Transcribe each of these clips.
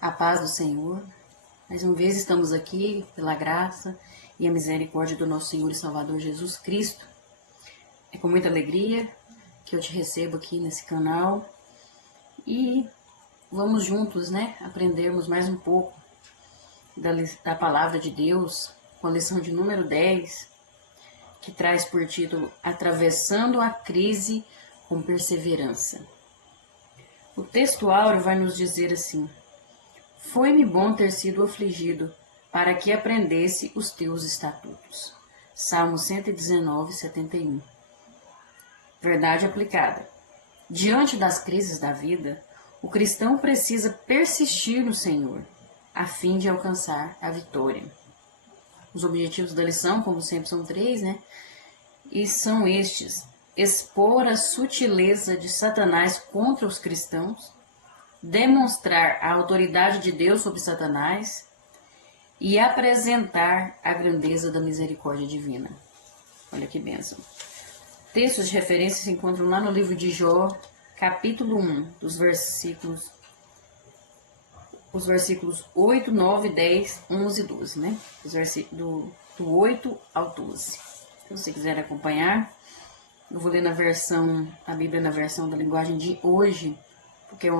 A paz do Senhor. Mais uma vez estamos aqui pela graça e a misericórdia do nosso Senhor e Salvador Jesus Cristo. É com muita alegria que eu te recebo aqui nesse canal e vamos juntos, aprendermos mais um pouco da palavra de Deus com a lição de número 10, que traz por título Atravessando a Crise com Perseverança. O texto áureo vai nos dizer assim: Foi-me bom ter sido afligido, para que aprendesse os teus estatutos. Salmo 119, 71. Verdade aplicada. Diante das crises da vida, o cristão precisa persistir no Senhor, a fim de alcançar a vitória. Os objetivos da lição, como sempre, são 3, E são estes: expor a sutileza de Satanás contra os cristãos, demonstrar a autoridade de Deus sobre Satanás e apresentar a grandeza da misericórdia divina. Olha que bênção. Textos de referência se encontram lá no livro de Jó, capítulo 1, os versículos 8, 9, 10, 11 e 12, Os versículos do 8 ao 12. Se você quiser acompanhar, eu vou ler a Bíblia na versão da linguagem de hoje, porque é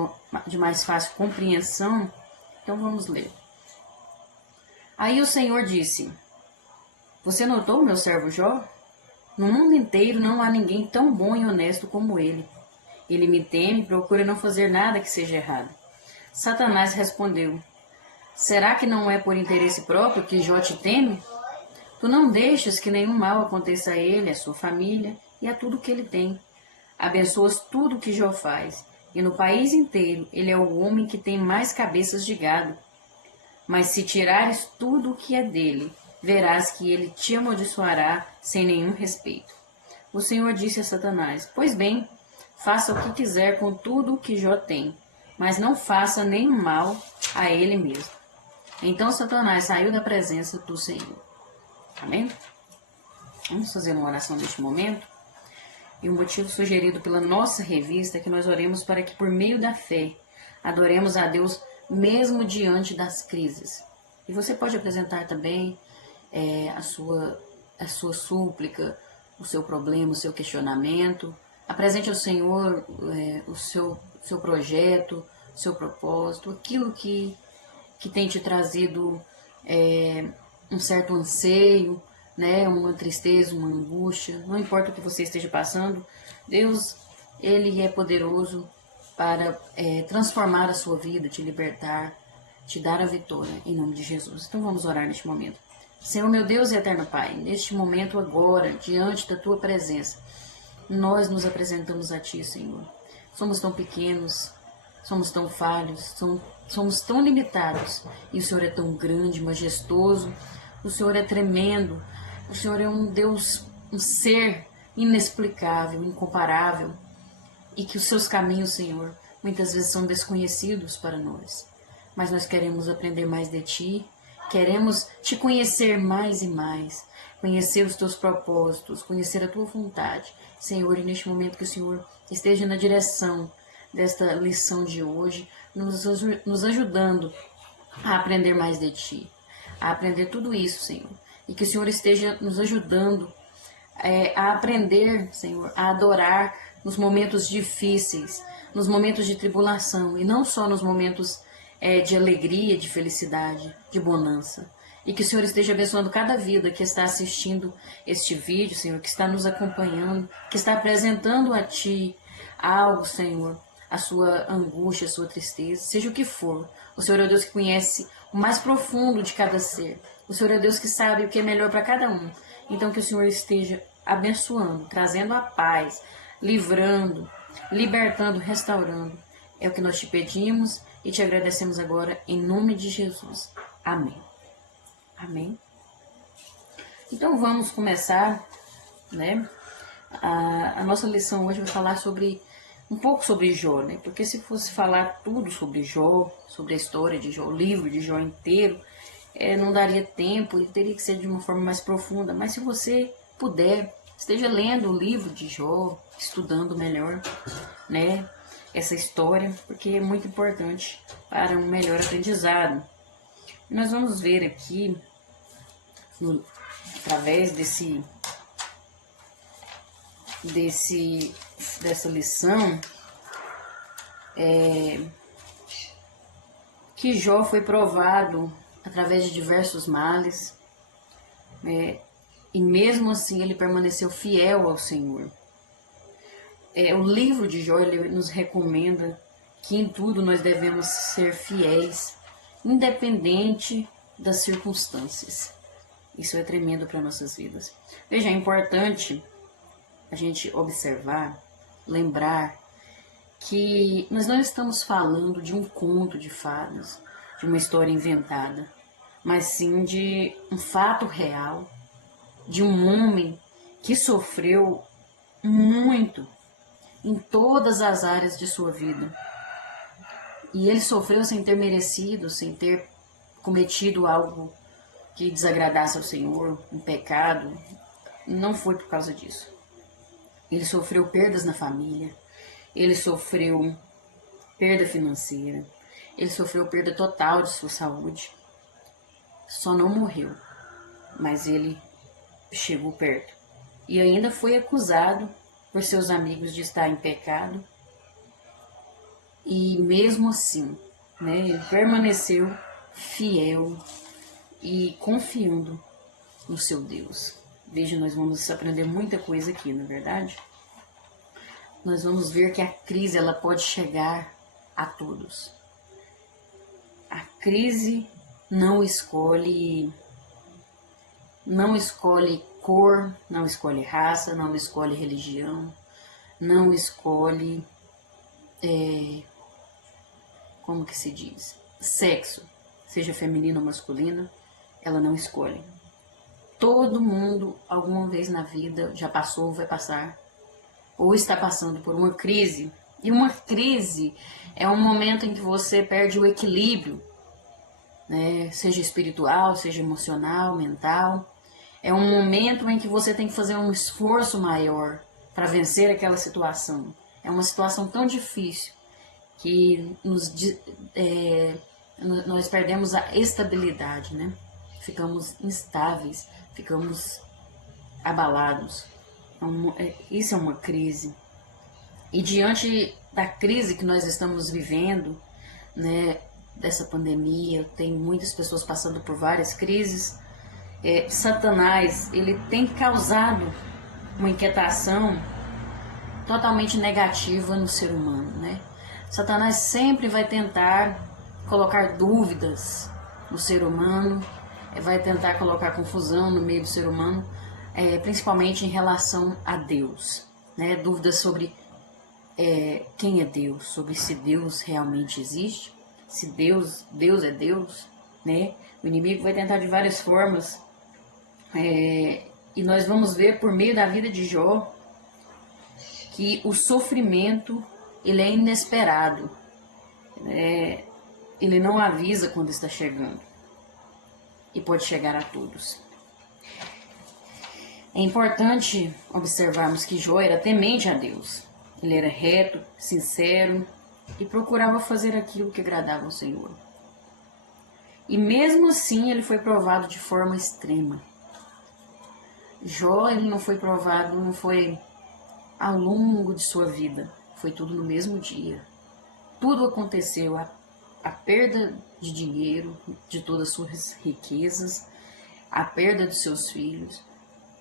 de mais fácil compreensão, então vamos ler. Aí o Senhor disse: Você notou meu servo Jó? No mundo inteiro não há ninguém tão bom e honesto como ele. Ele me teme e procura não fazer nada que seja errado. Satanás respondeu: Será que não é por interesse próprio que Jó te teme? Tu não deixas que nenhum mal aconteça a ele, a sua família e a tudo que ele tem. Abençoas tudo que Jó faz, e no país inteiro ele é o homem que tem mais cabeças de gado. Mas se tirares tudo o que é dele, verás que ele te amaldiçoará sem nenhum respeito. O Senhor disse a Satanás: Pois bem, faça o que quiser com tudo o que Jó tem, mas não faça nenhum mal a ele mesmo. Então Satanás saiu da presença do Senhor. Amém? Vamos fazer uma oração neste momento. E o motivo sugerido pela nossa revista é que nós oremos para que, por meio da fé, adoremos a Deus mesmo diante das crises. E você pode apresentar também a sua súplica, o seu problema, o seu questionamento. Apresente ao Senhor o seu projeto, o seu propósito, aquilo que tem te trazido um certo anseio, uma tristeza, uma angústia. Não importa o que você esteja passando, Deus, Ele é poderoso para transformar a sua vida, te libertar, te dar a vitória, em nome de Jesus. Então vamos orar neste momento. Senhor, meu Deus e eterno Pai, neste momento agora, diante da Tua presença, nós nos apresentamos a Ti, Senhor. Somos tão pequenos, somos tão falhos, somos tão limitados, e o Senhor é tão grande, majestoso, o Senhor é tremendo, o Senhor é um Deus, um ser inexplicável, incomparável, e que os seus caminhos, Senhor, muitas vezes são desconhecidos para nós. Mas nós queremos aprender mais de Ti, queremos Te conhecer mais e mais, conhecer os Teus propósitos, conhecer a Tua vontade. Senhor, e neste momento que o Senhor esteja na direção desta lição de hoje, nos ajudando a aprender mais de Ti, a aprender tudo isso, Senhor. E que o Senhor esteja nos ajudando a aprender, Senhor, a adorar nos momentos difíceis, nos momentos de tribulação, e não só nos momentos de alegria, de felicidade, de bonança. E que o Senhor esteja abençoando cada vida que está assistindo este vídeo, Senhor, que está nos acompanhando, que está apresentando a Ti algo, Senhor, a sua angústia, a sua tristeza, seja o que for. O Senhor é o Deus que conhece o mais profundo de cada ser. O Senhor é o Deus que sabe o que é melhor para cada um. Então que o Senhor esteja abençoando, trazendo a paz, livrando, libertando, restaurando. É o que nós te pedimos e te agradecemos agora em nome de Jesus. Amém. Amém. Então vamos começar, A nossa lição hoje vai falar um pouco sobre Jó, Porque se fosse falar tudo sobre Jó, sobre a história de Jó, o livro de Jó inteiro, não daria tempo e teria que ser de uma forma mais profunda. Mas se você puder, esteja lendo o livro de Jó, estudando melhor, essa história, porque é muito importante para um melhor aprendizado. E nós vamos ver aqui, através dessa lição, que Jó foi provado através de diversos males, e mesmo assim ele permaneceu fiel ao Senhor. O livro de Jó ele nos recomenda que em tudo nós devemos ser fiéis, independente das circunstâncias. Isso é tremendo para nossas vidas. Veja, é importante a gente observar, lembrar que nós não estamos falando de um conto de fadas, de uma história inventada, mas sim de um fato real, de um homem que sofreu muito em todas as áreas de sua vida. E ele sofreu sem ter merecido, sem ter cometido algo que desagradasse ao Senhor, um pecado. Não foi por causa disso. Ele sofreu perdas na família, ele sofreu perda financeira, ele sofreu perda total de sua saúde. Só não morreu, mas ele chegou perto. E ainda foi acusado por seus amigos de estar em pecado. E mesmo assim, ele permaneceu fiel e confiando no seu Deus. Veja, nós vamos aprender muita coisa aqui, não é verdade? Nós vamos ver que a crise ela pode chegar a todos. A crise não escolhe cor, não escolhe raça, não escolhe religião, não escolhe, como que se diz? Sexo, seja feminino ou masculino, ela não escolhe. Todo mundo, alguma vez na vida, já passou, vai passar, ou está passando por uma crise. E uma crise é um momento em que você perde o equilíbrio, seja espiritual, seja emocional, mental. É um momento em que você tem que fazer um esforço maior para vencer aquela situação. É uma situação tão difícil que nós perdemos a estabilidade, Ficamos instáveis, ficamos abalados. Isso é uma crise. E diante da crise que nós estamos vivendo, dessa pandemia, tem muitas pessoas passando por várias crises. Satanás, ele tem causado uma inquietação totalmente negativa no ser humano, Satanás sempre vai tentar colocar dúvidas no ser humano, vai tentar colocar confusão no meio do ser humano, principalmente em relação a Deus, Dúvidas sobre quem é Deus, sobre se Deus realmente existe, se Deus é Deus, O inimigo vai tentar de várias formas, e nós vamos ver por meio da vida de Jó que o sofrimento ele é inesperado, ele não avisa quando está chegando e pode chegar a todos. É importante observarmos que Jó era temente a Deus. Ele era reto, sincero e procurava fazer aquilo que agradava ao Senhor. E mesmo assim ele foi provado de forma extrema. Jó ele não foi provado, não foi ao longo de sua vida. Foi tudo no mesmo dia. Tudo aconteceu, a perda de dinheiro, de todas as suas riquezas, a perda de seus filhos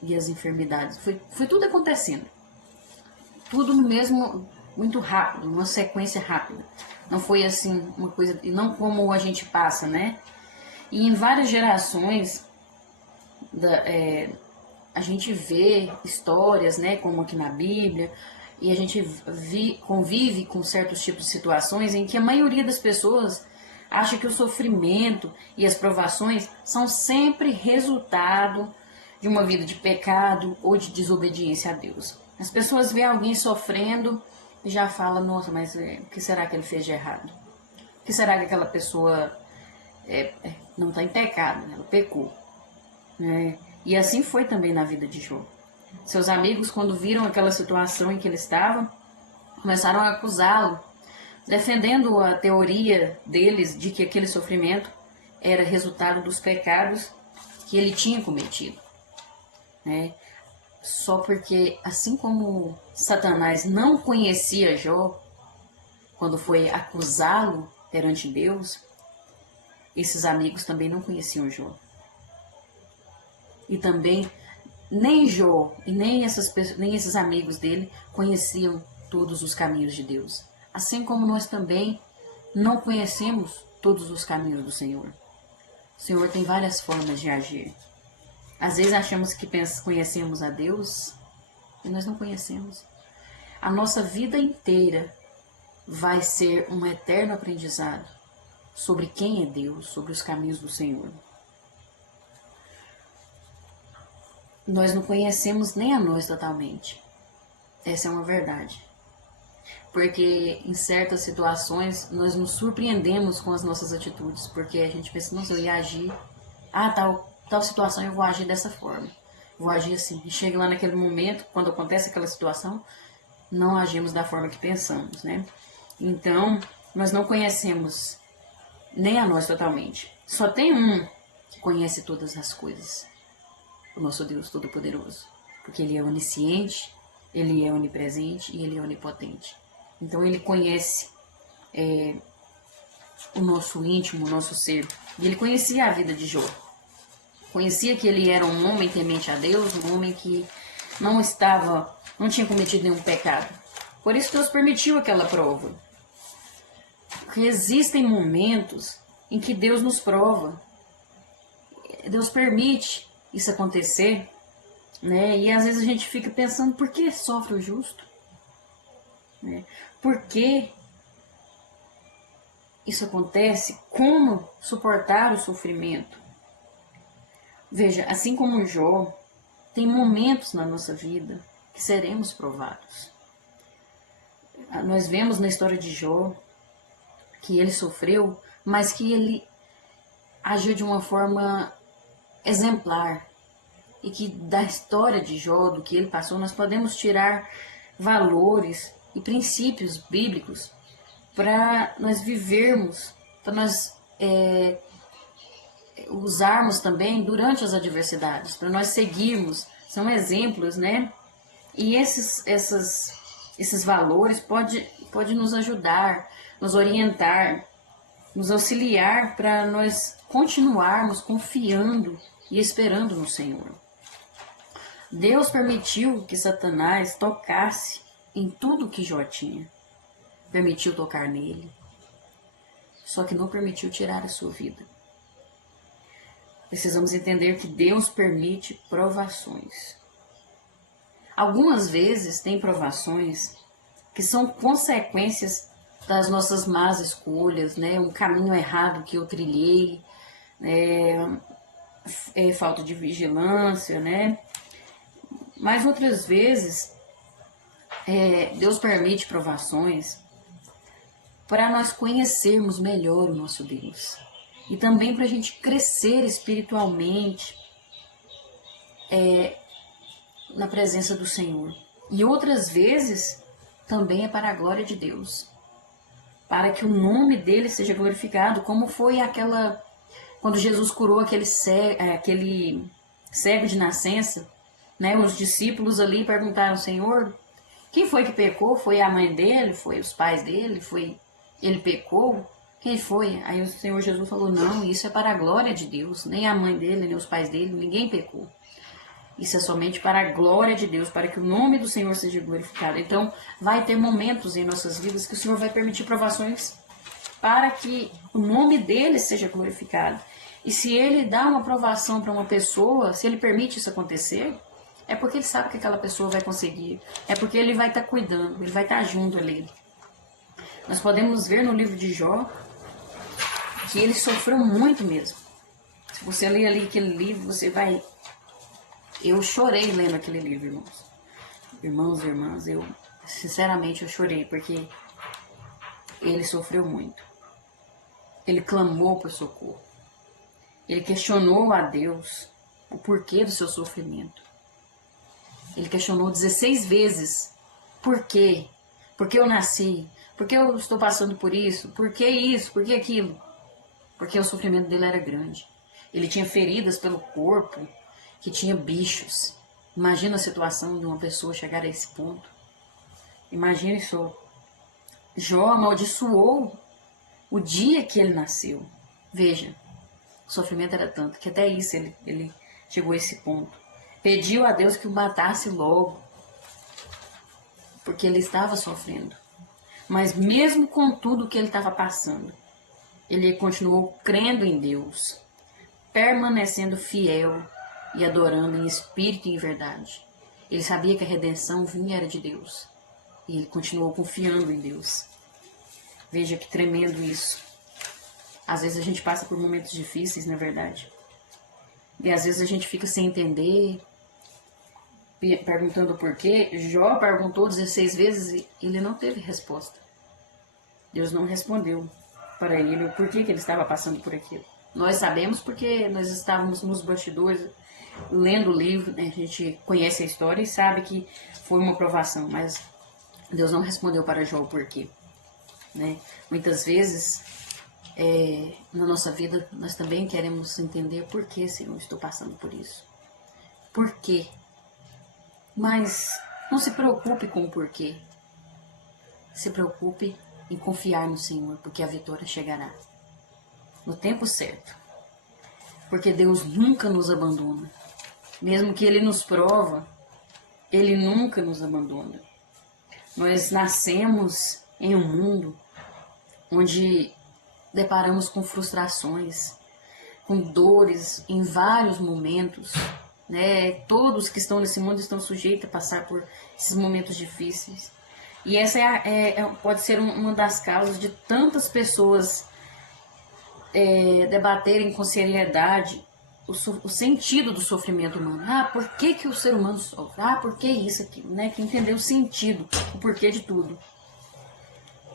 e as enfermidades. Foi tudo acontecendo. Tudo mesmo muito rápido, uma sequência rápida. Não foi assim uma coisa, não como a gente passa, E em várias gerações a gente vê histórias, como aqui na Bíblia, e a gente convive com certos tipos de situações em que a maioria das pessoas acha que o sofrimento e as provações são sempre resultado de uma vida de pecado ou de desobediência a Deus. As pessoas veem alguém sofrendo e já falam, nossa, mas o que será que ele fez de errado? O que será que aquela pessoa não está em pecado, ela pecou? E assim foi também na vida de Jó. Seus amigos, quando viram aquela situação em que ele estava, começaram a acusá-lo defendendo a teoria deles de que aquele sofrimento era resultado dos pecados que ele tinha cometido, né? Só porque, assim como Satanás não conhecia Jó, quando foi acusá-lo perante Deus, esses amigos também não conheciam Jó. E também nem Jó e nem esses amigos dele conheciam todos os caminhos de Deus. Assim como nós também não conhecemos todos os caminhos do Senhor. O Senhor tem várias formas de agir. Às vezes achamos que conhecemos a Deus e nós não conhecemos. A nossa vida inteira vai ser um eterno aprendizado sobre quem é Deus, sobre os caminhos do Senhor. Nós não conhecemos nem a nós totalmente. Essa é uma verdade. Porque em certas situações nós nos surpreendemos com as nossas atitudes, porque a gente pensa, nossa, eu ia agir, tal situação eu vou agir dessa forma, vou agir assim. E chega lá naquele momento, quando acontece aquela situação, não agimos da forma que pensamos, né? Então, nós não conhecemos nem a nós totalmente. Só tem um que conhece todas as coisas, o nosso Deus Todo-Poderoso, porque Ele é onisciente, Ele é onipresente e Ele é onipotente. Então Ele conhece o nosso íntimo, o nosso ser. E Ele conhecia a vida de Jó. Conhecia que ele era um homem temente a Deus, um homem que não tinha cometido nenhum pecado. Por isso Deus permitiu aquela prova. Porque existem momentos em que Deus nos prova. Deus permite isso acontecer, né? E às vezes a gente fica pensando, por que sofre o justo? Né? Por que isso acontece? Como suportar o sofrimento? Veja, assim como Jó, tem momentos na nossa vida que seremos provados. Nós vemos na história de Jó que ele sofreu, mas que ele agiu de uma forma exemplar. E que da história de Jó, do que ele passou, nós podemos tirar valores e princípios bíblicos para nós vivermos, para nós usarmos também durante as adversidades, para nós seguirmos. São exemplos, né? E esses valores pode nos ajudar, nos orientar, nos auxiliar para nós continuarmos confiando e esperando no Senhor. Deus permitiu que Satanás tocasse em tudo que Jó tinha. Permitiu tocar nele, só que não permitiu tirar a sua vida. Precisamos entender que Deus permite provações. Algumas vezes tem provações que são consequências das nossas más escolhas, né? Um caminho errado que eu trilhei, falta de vigilância, né? Mas outras vezes Deus permite provações para nós conhecermos melhor o nosso Deus. E também para a gente crescer espiritualmente na presença do Senhor. E outras vezes também é para a glória de Deus. Para que o nome dele seja glorificado, como foi quando Jesus curou aquele cego de nascença, né? Os discípulos ali perguntaram, Senhor, quem foi que pecou? Foi a mãe dele? Foi os pais dele? Ele pecou? Quem foi? Aí o Senhor Jesus falou, não, isso é para a glória de Deus. Nem a mãe dele, nem os pais dele, ninguém pecou. Isso é somente para a glória de Deus, para que o nome do Senhor seja glorificado. Então, vai ter momentos em nossas vidas que o Senhor vai permitir provações para que o nome dele seja glorificado. E se ele dá uma provação para uma pessoa, se ele permite isso acontecer, é porque ele sabe que aquela pessoa vai conseguir. É porque ele vai estar cuidando, ele vai estar junto ali. Nós podemos ver no livro de Jó que ele sofreu muito mesmo. Se você ler ali aquele livro, você vai... Eu chorei lendo aquele livro, irmãos. Irmãos e irmãs, sinceramente eu chorei, porque ele sofreu muito. Ele clamou por socorro. Ele questionou a Deus o porquê do seu sofrimento. Ele questionou 16 vezes. Por quê? Por que eu nasci? Por que eu estou passando por isso? Por que isso? Por que aquilo? Porque o sofrimento dele era grande. Ele tinha feridas pelo corpo, que tinha bichos. Imagina a situação de uma pessoa chegar a esse ponto. Imagine só. Jó amaldiçoou o dia que ele nasceu. Veja, o sofrimento era tanto que até isso ele chegou a esse ponto. Pediu a Deus que o matasse logo, porque ele estava sofrendo. Mas mesmo com tudo que ele estava passando, ele continuou crendo em Deus, permanecendo fiel e adorando em espírito e em verdade. Ele sabia que a redenção vinha era de Deus. E ele continuou confiando em Deus. Veja que tremendo isso. Às vezes a gente passa por momentos difíceis, na verdade. E às vezes a gente fica sem entender, perguntando por quê. Jó perguntou 16 vezes e ele não teve resposta. Deus não respondeu para ele o porquê que ele estava passando por aquilo. Nós sabemos porque nós estávamos nos bastidores, lendo o livro, né? A gente conhece a história e sabe que foi uma provação, mas Deus não respondeu para Jó o porquê. Né? Muitas vezes, na nossa vida, nós também queremos entender por que, Senhor, estou passando por isso. Por quê? Mas não se preocupe com o porquê. Se preocupe em confiar no Senhor, porque a vitória chegará no tempo certo. Porque Deus nunca nos abandona. Mesmo que Ele nos prova, Ele nunca nos abandona. Nós nascemos em um mundo onde deparamos com frustrações, com dores em vários momentos, né? Todos que estão nesse mundo estão sujeitos a passar por esses momentos difíceis. E essa pode ser uma das causas de tantas pessoas debaterem com seriedade o sentido do sofrimento humano. Ah, por que que o ser humano sofre? Ah, por que isso aqui? Né? Que entender o sentido, o porquê de tudo.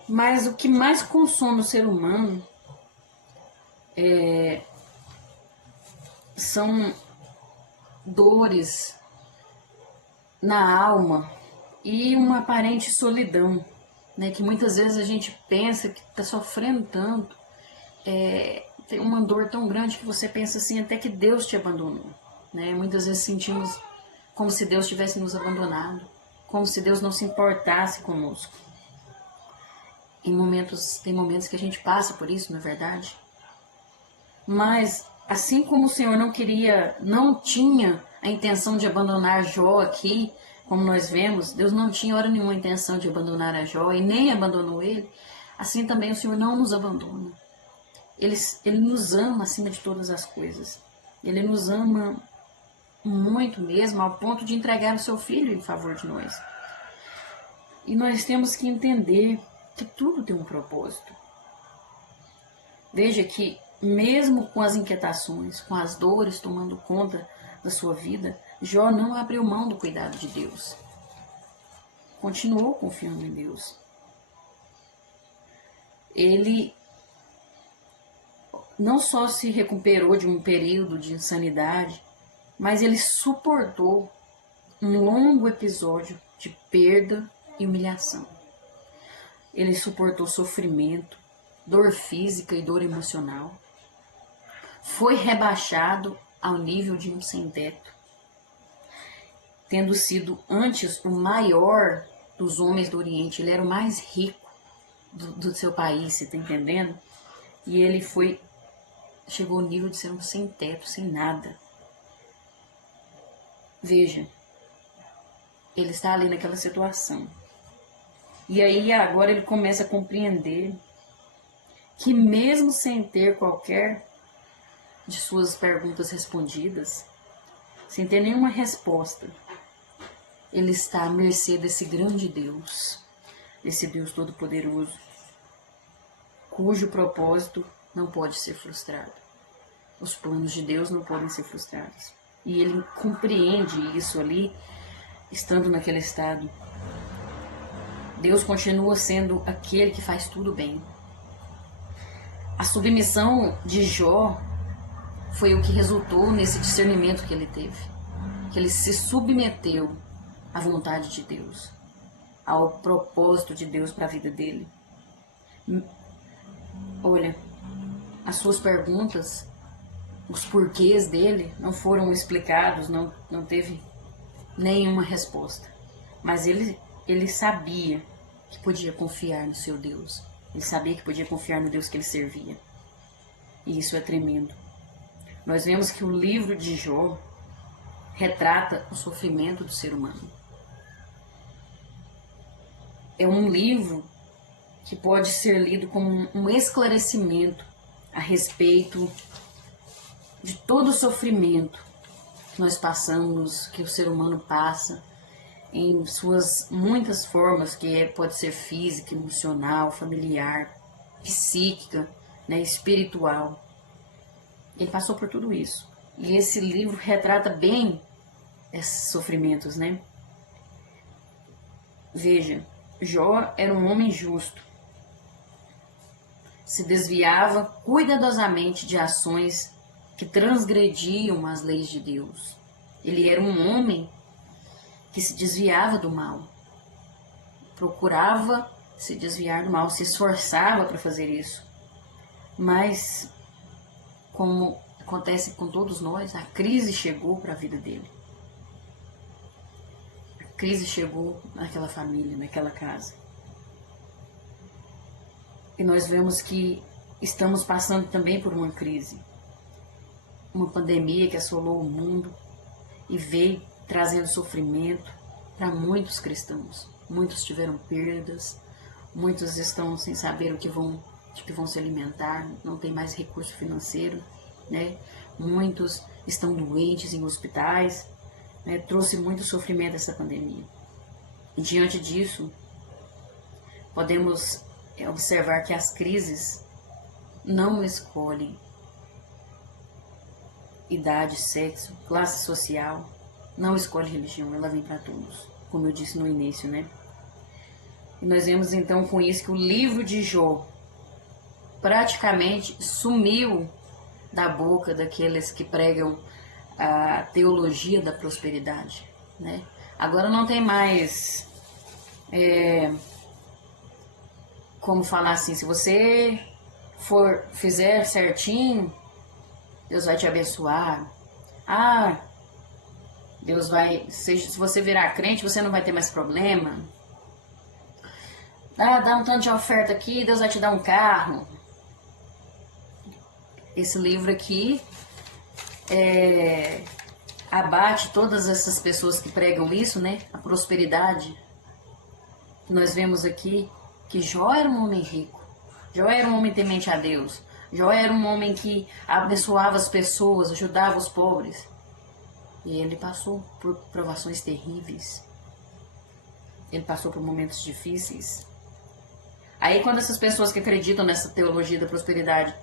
Mas o que mais consome o ser humano são dores na alma e uma aparente solidão, né? Que muitas vezes a gente pensa que está sofrendo tanto, tem uma dor tão grande que você pensa assim, até que Deus te abandonou. Né? Muitas vezes sentimos como se Deus tivesse nos abandonado, como se Deus não se importasse conosco. Tem momentos que a gente passa por isso, não é verdade? Mas assim como o Senhor não tinha a intenção de abandonar Jó aqui, como nós vemos, Deus não tinha hora nenhuma intenção de abandonar a Jó e nem abandonou ele, assim também o Senhor não nos abandona. Ele nos ama acima de todas as coisas. Ele nos ama muito mesmo, ao ponto de entregar o seu Filho em favor de nós. E nós temos que entender que tudo tem um propósito. Veja que mesmo com as inquietações, com as dores tomando conta da sua vida, Jó não abriu mão do cuidado de Deus. Continuou confiando em Deus. Ele não só se recuperou de um período de insanidade, mas ele suportou um longo episódio de perda e humilhação. Ele suportou sofrimento, dor física e dor emocional. Foi rebaixado ao nível de um sem-teto, tendo sido antes o maior dos homens do Oriente. Ele era o mais rico do seu país, você está entendendo? E ele chegou ao nível de ser um sem-teto, sem nada. Veja, ele está ali naquela situação. E aí agora ele começa a compreender que mesmo sem ter qualquer de suas perguntas respondidas, sem ter nenhuma resposta, ele está à mercê desse grande Deus, desse Deus Todo-Poderoso, cujo propósito não pode ser frustrado. Os planos de Deus não podem ser frustrados. E ele compreende isso ali, estando naquele estado. Deus continua sendo aquele que faz tudo bem. A submissão de Jó foi o que resultou nesse discernimento que ele teve. Que ele se submeteu à vontade de Deus, ao propósito de Deus para a vida dele. Olha, as suas perguntas, os porquês dele não foram explicados, não teve nenhuma resposta. Mas ele sabia que podia confiar no seu Deus. Ele sabia que podia confiar no Deus que ele servia. E isso é tremendo. Nós vemos que o livro de Jó retrata o sofrimento do ser humano. É um livro que pode ser lido como um esclarecimento a respeito de todo o sofrimento que nós passamos, que o ser humano passa, em suas muitas formas, que pode ser física, emocional, familiar, psíquica, né, espiritual. Ele passou por tudo isso. E esse livro retrata bem esses sofrimentos, né? Veja, Jó era um homem justo. Se desviava cuidadosamente de ações que transgrediam as leis de Deus. Ele era um homem que se desviava do mal. Procurava se desviar do mal, se esforçava para fazer isso. Mas, como acontece com todos nós, a crise chegou para a vida dele. A crise chegou naquela família, naquela casa. E nós vemos que estamos passando também por uma crise. Uma pandemia que assolou o mundo e veio trazendo sofrimento para muitos cristãos. Muitos tiveram perdas, muitos estão sem saber de que vão se alimentar, não tem mais recurso financeiro, né? Muitos estão doentes em hospitais, né? Trouxe muito sofrimento essa pandemia. E diante disso, podemos observar que as crises não escolhem idade, sexo, classe social, não escolhe religião, ela vem para todos, como eu disse no início, né? E nós vemos então com isso que o livro de Jó praticamente sumiu da boca daqueles que pregam a teologia da prosperidade, né? Agora não tem mais como falar assim, se você fizer certinho, Deus vai te abençoar. Deus vai, se você virar crente, você não vai ter mais problema. Dá um tanto de oferta aqui, Deus vai te dar um carro. Esse livro aqui abate todas essas pessoas que pregam isso, né? A prosperidade. Nós vemos aqui que Jó era um homem rico. Jó era um homem temente a Deus. Jó era um homem que abençoava as pessoas, ajudava os pobres. E ele passou por provações terríveis. Ele passou por momentos difíceis. Aí quando essas pessoas que acreditam nessa teologia da prosperidade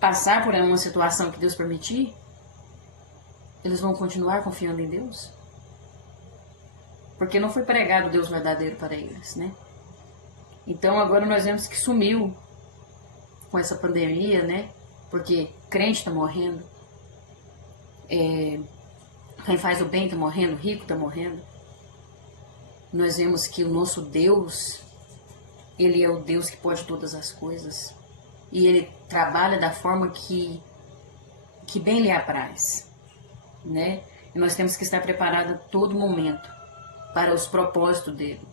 passar por uma situação que Deus permitir, eles vão continuar confiando em Deus? Porque não foi pregado Deus verdadeiro para eles, né? Então agora nós vemos que sumiu com essa pandemia, né? Porque crente está morrendo, quem faz o bem está morrendo, rico está morrendo. Nós vemos que o nosso Deus, Ele é o Deus que pode todas as coisas. E Ele trabalha da forma que bem lhe apraz, né? E nós temos que estar preparados a todo momento para os propósitos dEle,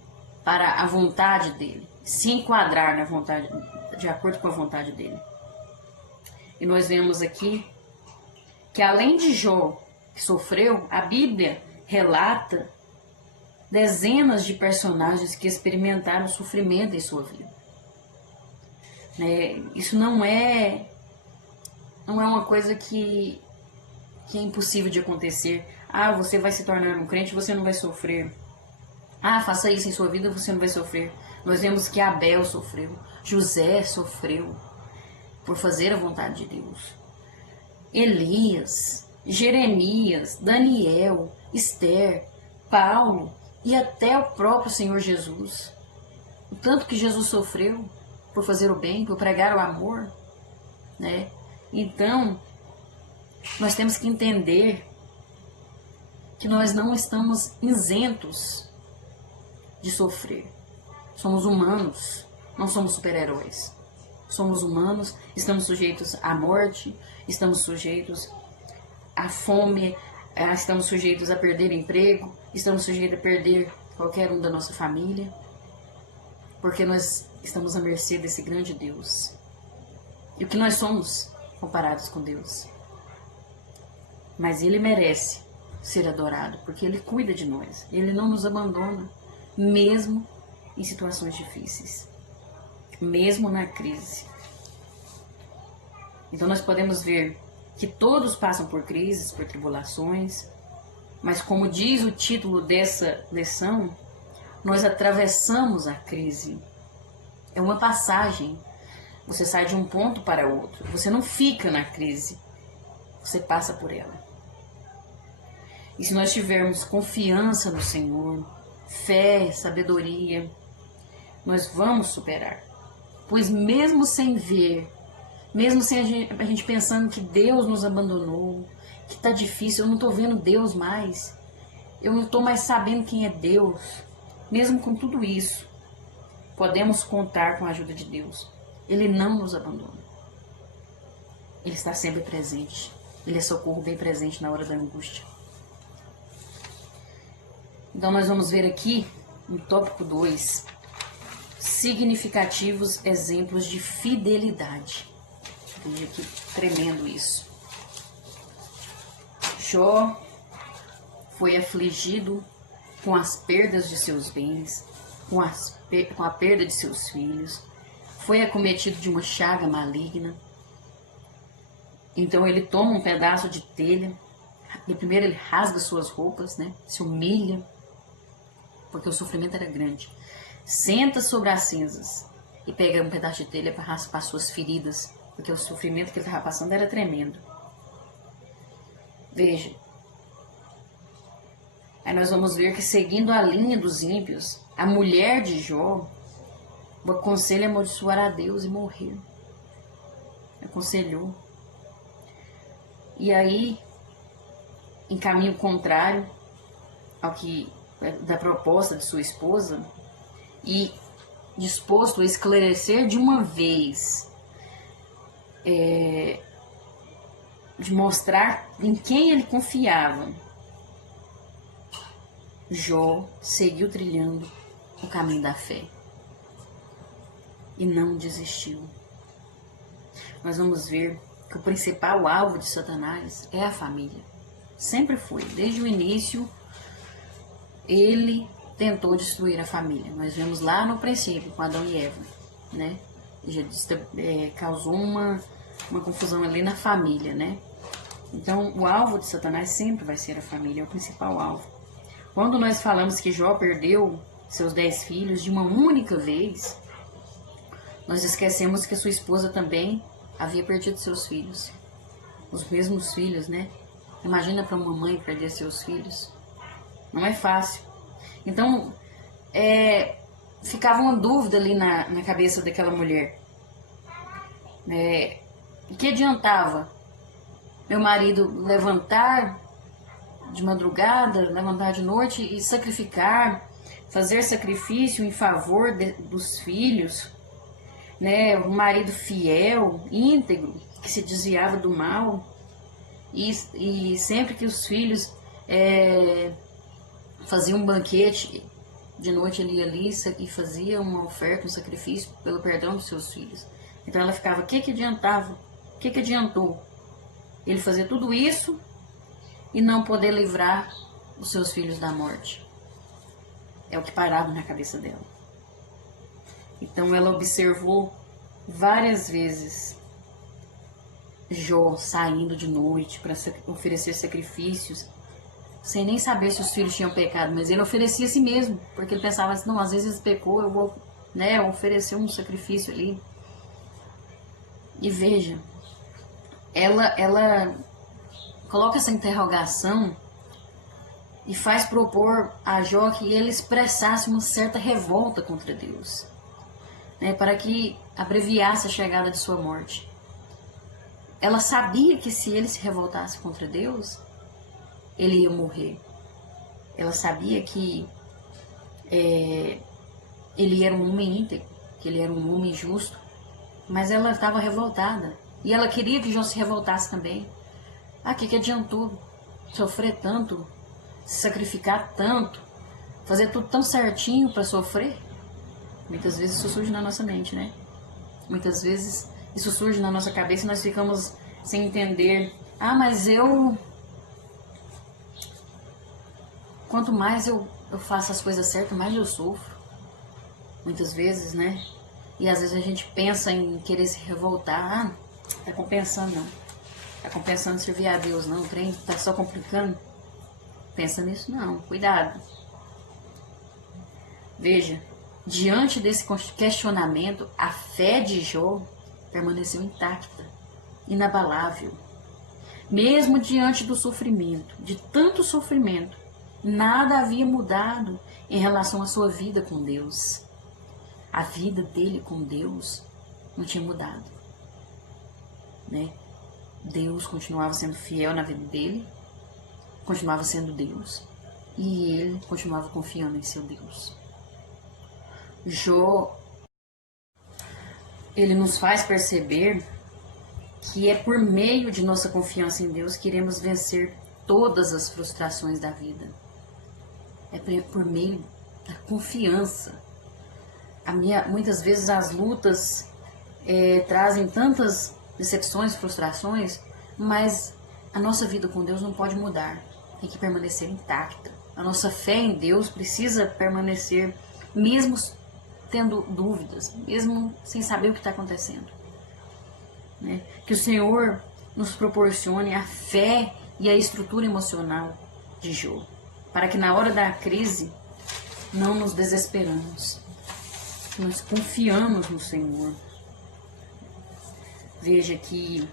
para a vontade dEle, se enquadrar na vontade, de acordo com a vontade dEle. E nós vemos aqui que além de Jó, que sofreu, a Bíblia relata dezenas de personagens que experimentaram sofrimento em sua vida. Isso não é uma coisa que é impossível de acontecer. Você vai se tornar um crente, você não vai sofrer. Faça isso em sua vida, você não vai sofrer. Nós vemos que Abel sofreu, José sofreu por fazer a vontade de Deus. Elias, Jeremias, Daniel, Esther, Paulo e até o próprio Senhor Jesus. O tanto que Jesus sofreu por fazer o bem, por pregar o amor, né? Então, nós temos que entender que nós não estamos isentos de sofrer. Somos humanos. não somos super-heróis. Somos humanos, estamos sujeitos à morte, estamos sujeitos à fome, estamos sujeitos a perder emprego, estamos sujeitos a perder qualquer um da nossa família, porque nós estamos à mercê desse grande Deus. E o que nós somos comparados com Deus? Mas Ele merece ser adorado, porque Ele cuida de nós, Ele não nos abandona, mesmo em situações difíceis, mesmo na crise. Então nós podemos ver que todos passam por crises, por tribulações, mas como diz o título dessa lição, nós atravessamos a crise. É uma passagem. Você sai de um ponto para outro. Você não fica na crise. Você passa por ela. E se nós tivermos confiança no Senhor, fé, sabedoria, nós vamos superar. Pois mesmo sem ver, mesmo sem a gente pensando que Deus nos abandonou, que está difícil, eu não estou vendo Deus mais, eu não estou mais sabendo quem é Deus, mesmo com tudo isso, podemos contar com a ajuda de Deus. Ele não nos abandona. Ele está sempre presente. Ele é socorro bem presente na hora da angústia. Então nós vamos ver aqui, no tópico 2, significativos exemplos de fidelidade. Veja que tremendo isso. Jó foi afligido com as perdas de seus bens, com a perda de seus filhos, foi acometido de uma chaga maligna. Então ele toma um pedaço de telha, e primeiro ele rasga suas roupas, né? Se humilha, porque o sofrimento era grande. Senta sobre as cinzas e pega um pedaço de telha para raspar suas feridas, porque o sofrimento que ele estava passando era tremendo. Veja. Aí nós vamos ver que, seguindo a linha dos ímpios, a mulher de Jó o aconselha a amaldiçoar a Deus e morrer. Aconselhou. E aí, em caminho contrário ao que da proposta de sua esposa, e disposto a esclarecer de uma vez, de mostrar em quem ele confiava, Jó seguiu trilhando o caminho da fé e não desistiu. Nós vamos ver que o principal alvo de Satanás é a família. Sempre foi, desde o início, ele tentou destruir a família. Nós vemos lá no princípio, com Adão e Eva, né? Já causou uma confusão ali na família, né? Então, o alvo de Satanás sempre vai ser a família, é o principal alvo. Quando nós falamos que Jó perdeu seus 10 filhos de uma única vez, nós esquecemos que a sua esposa também havia perdido seus filhos. Os mesmos filhos, né? Imagina para uma mãe perder seus filhos. Não é fácil. Então, ficava uma dúvida ali na cabeça daquela mulher. O que adiantava meu marido levantar de madrugada, levantar de noite e sacrificar, fazer sacrifício em favor dos filhos, né? Um marido fiel, íntegro, que se desviava do mal, e sempre que os filhos faziam um banquete, de noite ele ia ali e fazia uma oferta, um sacrifício pelo perdão dos seus filhos. Então ela ficava, o que adiantava? O que adiantou ele fazer tudo isso e não poder livrar os seus filhos da morte? É o que parava na cabeça dela. Então ela observou várias vezes Jó saindo de noite para oferecer sacrifícios, sem nem saber se os filhos tinham pecado, mas ele oferecia a si mesmo, porque ele pensava assim, não, às vezes ele pecou, eu vou, oferecer um sacrifício ali. E veja, ela coloca essa interrogação e faz propor a Jó que ele expressasse uma certa revolta contra Deus, né, para que abreviasse a chegada de sua morte. Ela sabia que se ele se revoltasse contra Deus, ele ia morrer. Ela sabia que ele era um homem íntegro, que ele era um homem justo, mas ela estava revoltada. E ela queria que Jó se revoltasse também. Ah, que adiantou sofrer tanto, se sacrificar tanto, fazer tudo tão certinho para sofrer? Muitas vezes isso surge na nossa mente, né? Muitas vezes isso surge na nossa cabeça e nós ficamos sem entender. Ah, mas quanto mais eu faço as coisas certas, mais eu sofro. Muitas vezes, né? E às vezes a gente pensa em querer se revoltar. Ah, tá compensando não. Tá compensando servir a Deus não. O trem tá só complicando. Pensa nisso não. Cuidado. Veja, diante desse questionamento, a fé de Jó permaneceu intacta, inabalável. Mesmo diante do sofrimento, de tanto sofrimento, nada havia mudado em relação à sua vida com Deus. A vida dele com Deus não tinha mudado, né? Deus continuava sendo fiel na vida dele, continuava sendo Deus, e ele continuava confiando em seu Deus. Jó, ele nos faz perceber que é por meio de nossa confiança em Deus que iremos vencer todas as frustrações da vida. É por meio da confiança. Muitas vezes as lutas trazem tantas decepções, frustrações, mas a nossa vida com Deus não pode mudar, tem que permanecer intacta. A nossa fé em Deus precisa permanecer, mesmo tendo dúvidas, mesmo sem saber o que está acontecendo, né? Que o Senhor nos proporcione a fé e a estrutura emocional de Jó, para que na hora da crise não nos desesperamos. Nós confiamos no Senhor. Veja que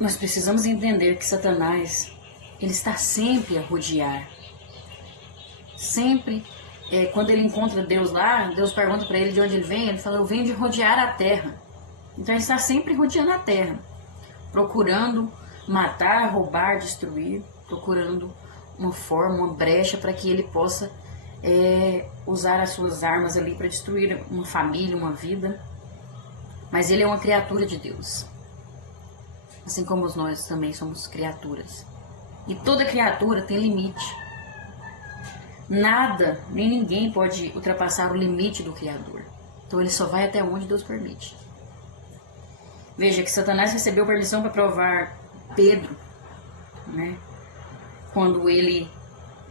nós precisamos entender que Satanás, ele está sempre a rodear. Sempre, quando ele encontra Deus lá, Deus pergunta para ele de onde ele vem, ele fala, eu venho de rodear a terra. Então ele está sempre rodeando a terra, procurando matar, roubar, destruir, procurando uma forma, uma brecha para que ele possa usar as suas armas ali para destruir uma família, uma vida. Mas ele é uma criatura de Deus, assim como nós também somos criaturas. E toda criatura tem limite. Nada, nem ninguém pode ultrapassar o limite do Criador. Então ele só vai até onde Deus permite. Veja que Satanás recebeu permissão para provar Pedro, né? Quando ele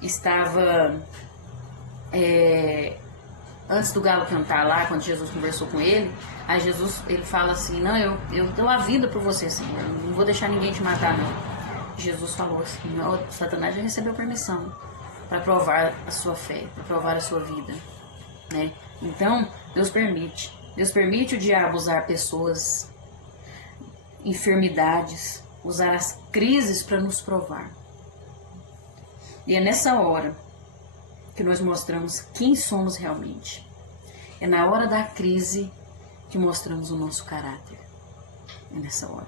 estava antes do galo cantar lá, quando Jesus conversou com ele, aí ele fala assim, não, eu dou a vida por você, Senhor, não vou deixar ninguém te matar não. Jesus falou assim, não, Satanás já recebeu permissão para provar a sua fé, para provar a sua vida, né? Então Deus permite o diabo usar pessoas, enfermidades, usar as crises para nos provar. E é nessa hora que nós mostramos quem somos realmente. É na hora da crise que mostramos o nosso caráter. É nessa hora.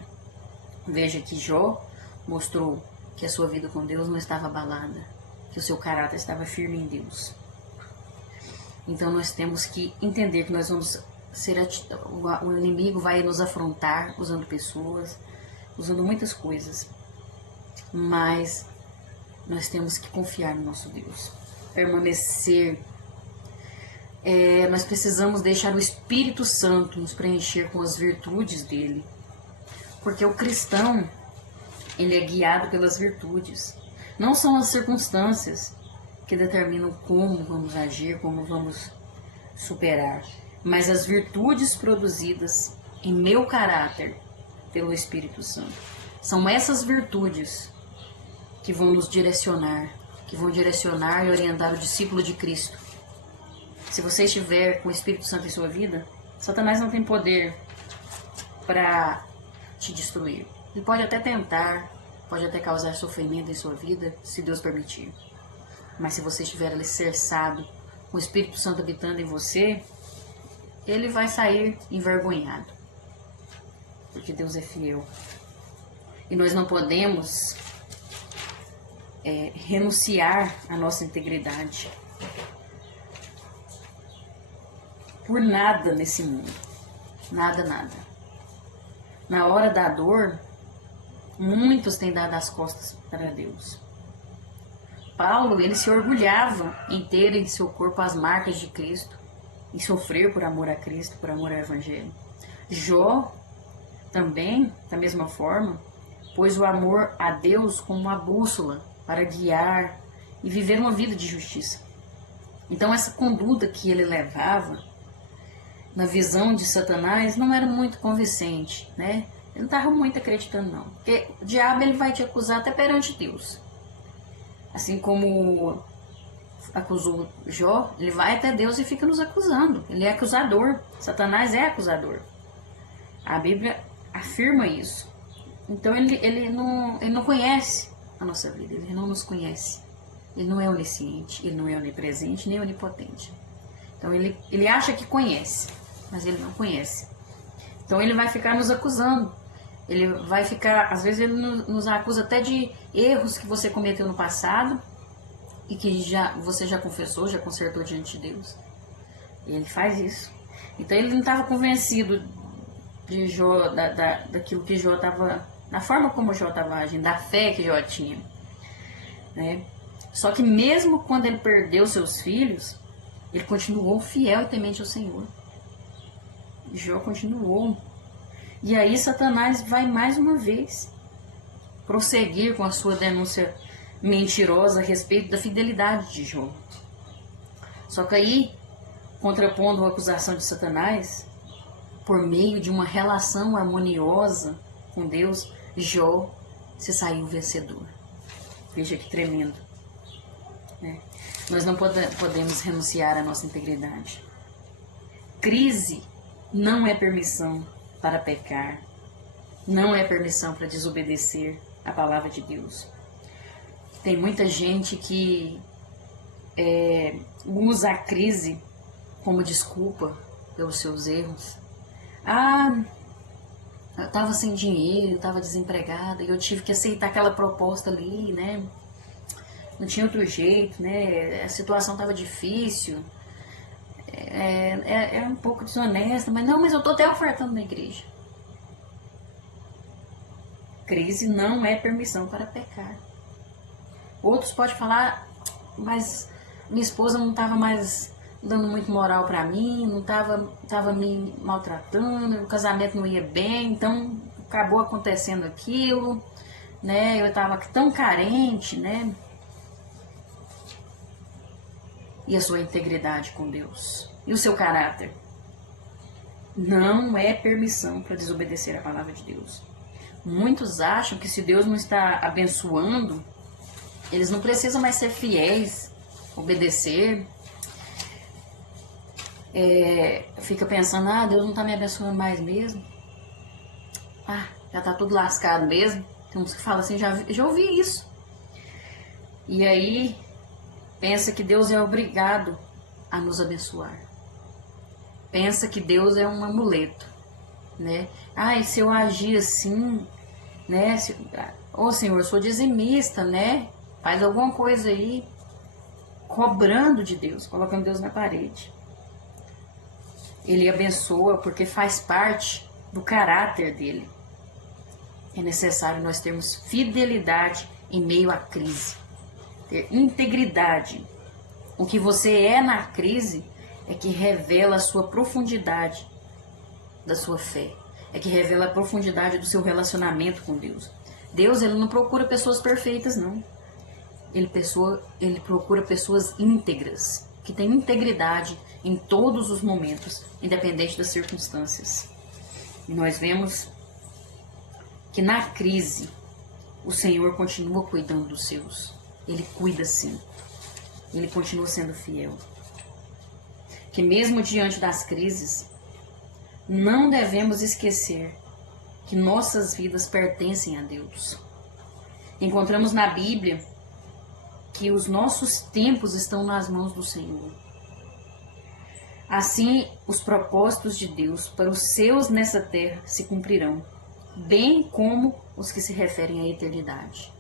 Veja que Jó mostrou que a sua vida com Deus não estava abalada, que o seu caráter estava firme em Deus. Então nós temos que entender que nós vamos o inimigo vai nos afrontar usando pessoas, usando muitas coisas, mas nós temos que confiar no nosso Deus, permanecer. Nós precisamos deixar o Espírito Santo nos preencher com as virtudes dele, porque o cristão, ele é guiado pelas virtudes. Não são as circunstâncias que determinam como vamos agir, como vamos superar, mas as virtudes produzidas em meu caráter pelo Espírito Santo. São essas virtudes que vão nos direcionar, que vão direcionar e orientar o discípulo de Cristo. Se você estiver com o Espírito Santo em sua vida, Satanás não tem poder para te destruir. Ele pode até tentar, pode até causar sofrimento em sua vida, se Deus permitir. Mas se você estiver alicerçado, com o Espírito Santo habitando em você, ele vai sair envergonhado, porque Deus é fiel. E nós não podemos renunciar à nossa integridade. por nada nesse mundo. Nada, nada. Na hora da dor, muitos têm dado as costas para Deus. Paulo, ele se orgulhava em ter em seu corpo as marcas de Cristo e sofrer por amor a Cristo, por amor ao Evangelho. Jó também, da mesma forma, pôs o amor a Deus como uma bússola para guiar e viver uma vida de justiça. Então essa conduta que ele levava na visão de Satanás não era muito convincente, né? Ele não estava muito acreditando, não. Porque o diabo ele vai te acusar até perante Deus. Assim como acusou Jó, ele vai até Deus e fica nos acusando. Ele é acusador. Satanás é acusador. A Bíblia afirma isso. Então ele não conhece a nossa vida, ele não nos conhece. Ele não é onisciente, ele não é onipresente, nem onipotente. Então ele acha que conhece, mas ele não conhece. Então ele vai ficar nos acusando. Ele vai ficar, às vezes ele nos acusa até de erros que você cometeu no passado e que você já confessou, já consertou diante de Deus. E ele faz isso. Então ele não estava convencido de Jó, daquilo que Jó estava, da forma como Jó estava agindo, da fé que Jó tinha, né? Só que mesmo quando ele perdeu seus filhos, ele continuou fiel e temente ao Senhor. Jó continuou. E aí Satanás vai mais uma vez prosseguir com a sua denúncia mentirosa a respeito da fidelidade de Jó. Só que aí, contrapondo a acusação de Satanás, por meio de uma relação harmoniosa com Deus, Jó se saiu vencedor. Veja que tremendo, né? Nós não podemos renunciar à nossa integridade. Crise não é permissão para pecar, não é permissão para desobedecer a palavra de Deus. Tem muita gente que usa a crise como desculpa pelos seus erros. Eu estava sem dinheiro, estava desempregada e eu tive que aceitar aquela proposta ali, né? Não tinha outro jeito, né? A situação estava difícil. É um pouco desonesta, mas eu estou até ofertando na igreja. Crise não é permissão para pecar. Outros podem falar, mas minha esposa não estava mais dando muito moral para mim, não estava me maltratando, o casamento não ia bem, então acabou acontecendo aquilo, né? Eu estava tão carente, né? E a sua integridade com Deus? E o seu caráter? Não é permissão para desobedecer a palavra de Deus. Muitos acham que se Deus não está abençoando, eles não precisam mais ser fiéis, obedecer. Fica pensando, Deus não está me abençoando mais mesmo. Já está tudo lascado mesmo. Tem uns que falam assim, já ouvi isso. E aí pensa que Deus é obrigado a nos abençoar. Pensa que Deus é um amuleto, né? E se eu agir assim, né? Senhor, eu sou dizimista, né? Faz alguma coisa aí, cobrando de Deus, colocando Deus na parede. Ele abençoa porque faz parte do caráter dele. É necessário nós termos fidelidade em meio à crise. Ter integridade. O que você é na crise é que revela a sua profundidade da sua fé. É que revela a profundidade do seu relacionamento com Deus. Deus, ele não procura pessoas perfeitas, não. Ele procura pessoas íntegras, que têm integridade em todos os momentos, independente das circunstâncias. E nós vemos que na crise, o Senhor continua cuidando dos seus. Ele cuida sim. Ele continua sendo fiel. Que mesmo diante das crises, não devemos esquecer que nossas vidas pertencem a Deus. Encontramos na Bíblia que os nossos tempos estão nas mãos do Senhor. Assim, os propósitos de Deus para os seus nessa terra se cumprirão, bem como os que se referem à eternidade.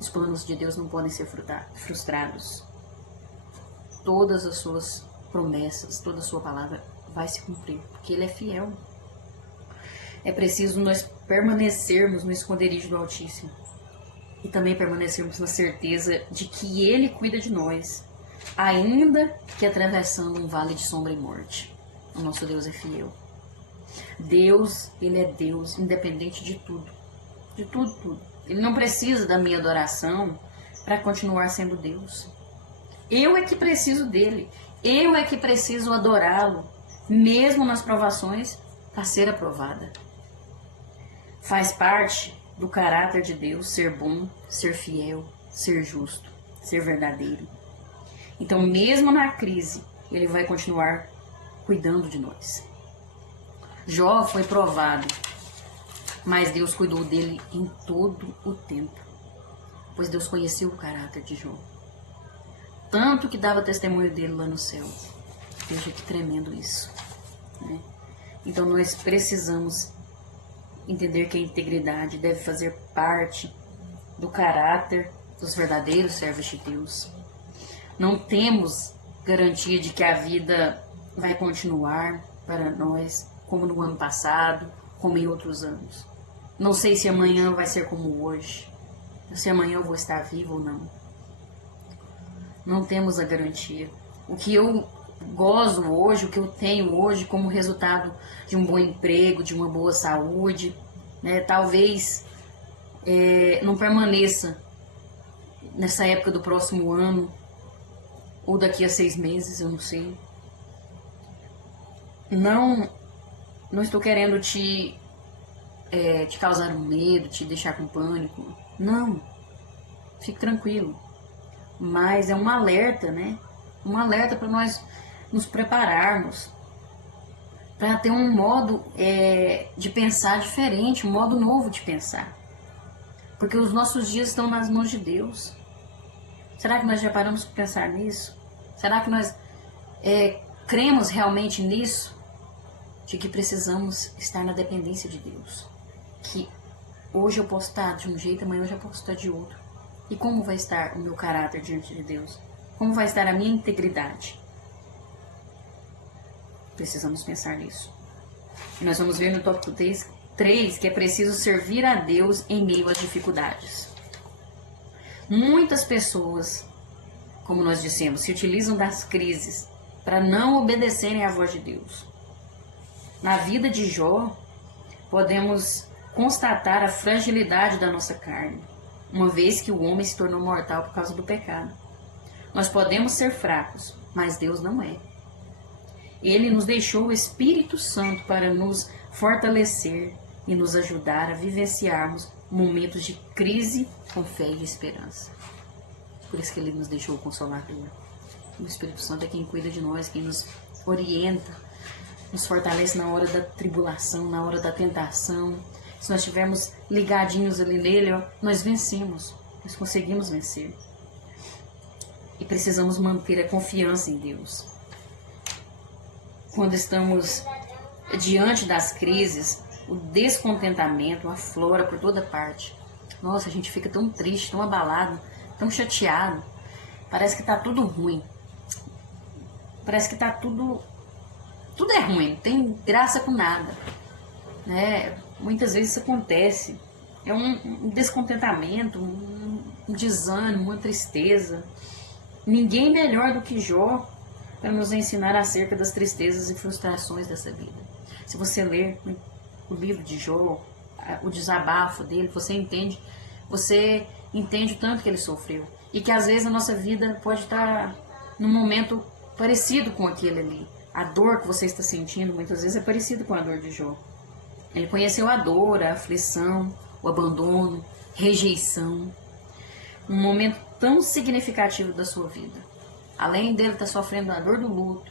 Os planos de Deus não podem ser frustrados. Todas as suas promessas, toda a sua palavra vai se cumprir, porque Ele é fiel. É preciso nós permanecermos no esconderijo do Altíssimo e também permanecermos na certeza de que Ele cuida de nós, ainda que atravessando um vale de sombra e morte. O nosso Deus é fiel. Deus, Ele é Deus, independente de tudo. De tudo, tudo. Ele não precisa da minha adoração para continuar sendo Deus. Eu é que preciso dele. Eu é que preciso adorá-lo, mesmo nas provações, para ser aprovada. Faz parte do caráter de Deus ser bom, ser fiel, ser justo, ser verdadeiro. Então, mesmo na crise, Ele vai continuar cuidando de nós. Jó foi provado, mas Deus cuidou dele em todo o tempo, pois Deus conheceu o caráter de Jó. Tanto que dava testemunho dele lá no céu. Veja que tremendo isso, né? Então nós precisamos entender que a integridade deve fazer parte do caráter dos verdadeiros servos de Deus. Não temos garantia de que a vida vai continuar para nós como no ano passado, como em outros anos. Não sei se amanhã vai ser como hoje, se amanhã eu vou estar vivo ou não. Não temos a garantia. O que eu gozo hoje, o que eu tenho hoje como resultado de um bom emprego, de uma boa saúde, né, talvez não permaneça nessa época do próximo ano ou daqui a 6 meses, eu não sei. Não estou querendo te causar um medo, te deixar com pânico. Não, fique tranquilo. Mas é um alerta, né? Um alerta para nós nos prepararmos, para ter um modo de pensar diferente, um modo novo de pensar. Porque os nossos dias estão nas mãos de Deus. Será que nós já paramos para pensar nisso? Será que nós cremos realmente nisso? De que precisamos estar na dependência de Deus. Que hoje eu posso estar de um jeito, amanhã eu já posso estar de outro. E como vai estar o meu caráter diante de Deus? Como vai estar a minha integridade? Precisamos pensar nisso. E nós vamos ver no tópico 3 que é preciso servir a Deus em meio às dificuldades. Muitas pessoas, como nós dissemos, se utilizam das crises para não obedecerem à voz de Deus. Na vida de Jó, podemos constatar a fragilidade da nossa carne, uma vez que o homem se tornou mortal por causa do pecado. Nós podemos ser fracos, mas Deus não é. Ele nos deixou o Espírito Santo para nos fortalecer e nos ajudar a vivenciarmos momentos de crise com fé e esperança. Por isso que Ele nos deixou o Consolador. O Espírito Santo é quem cuida de nós, quem nos orienta, nos fortalece na hora da tribulação, na hora da tentação. Se nós estivermos ligadinhos ali nele, nós vencemos, nós conseguimos vencer. E precisamos manter a confiança em Deus. Quando estamos diante das crises, o descontentamento aflora por toda parte. Nossa, a gente fica tão triste, tão abalado, tão chateado. Parece que está tudo ruim. Parece que está tudo é ruim, não tem graça com nada, né? Muitas vezes isso acontece. É um descontentamento, um desânimo, uma tristeza. Ninguém melhor do que Jó para nos ensinar acerca das tristezas e frustrações dessa vida. Se você ler o livro de Jó, o desabafo dele, você entende o tanto que ele sofreu. E que às vezes a nossa vida pode estar num momento parecido com aquele ali. A dor que você está sentindo muitas vezes é parecida com a dor de Jó. Ele conheceu a dor, a aflição, o abandono, rejeição. Um momento tão significativo da sua vida. Além dele estar sofrendo a dor do luto,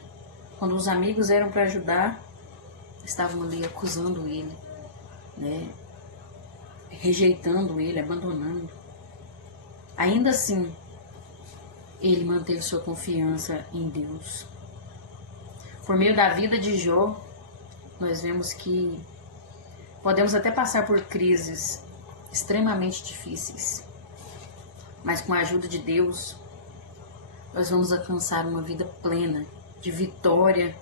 quando os amigos eram para ajudar, estavam ali acusando ele, né? Rejeitando ele, abandonando. Ainda assim, ele manteve sua confiança em Deus. Por meio da vida de Jó, nós vemos que podemos até passar por crises extremamente difíceis, mas com a ajuda de Deus, nós vamos alcançar uma vida plena, de vitória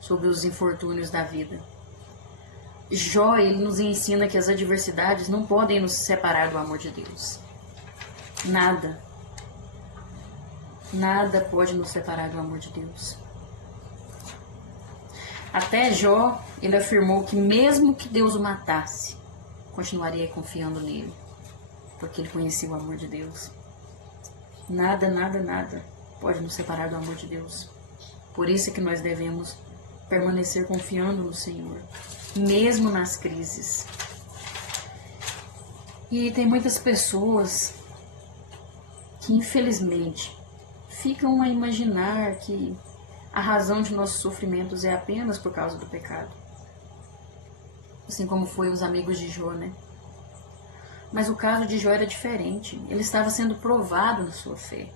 sobre os infortúnios da vida. Jó, ele nos ensina que as adversidades não podem nos separar do amor de Deus. Nada. Nada pode nos separar do amor de Deus. Até Jó, ele afirmou que mesmo que Deus o matasse, continuaria confiando nele, porque ele conhecia o amor de Deus. Nada, nada, nada pode nos separar do amor de Deus. Por isso é que nós devemos permanecer confiando no Senhor, mesmo nas crises. E tem muitas pessoas que, infelizmente, ficam a imaginar que a razão de nossos sofrimentos é apenas por causa do pecado. Assim como foi os amigos de Jó, né? Mas o caso de Jó era diferente. Ele estava sendo provado na sua fé,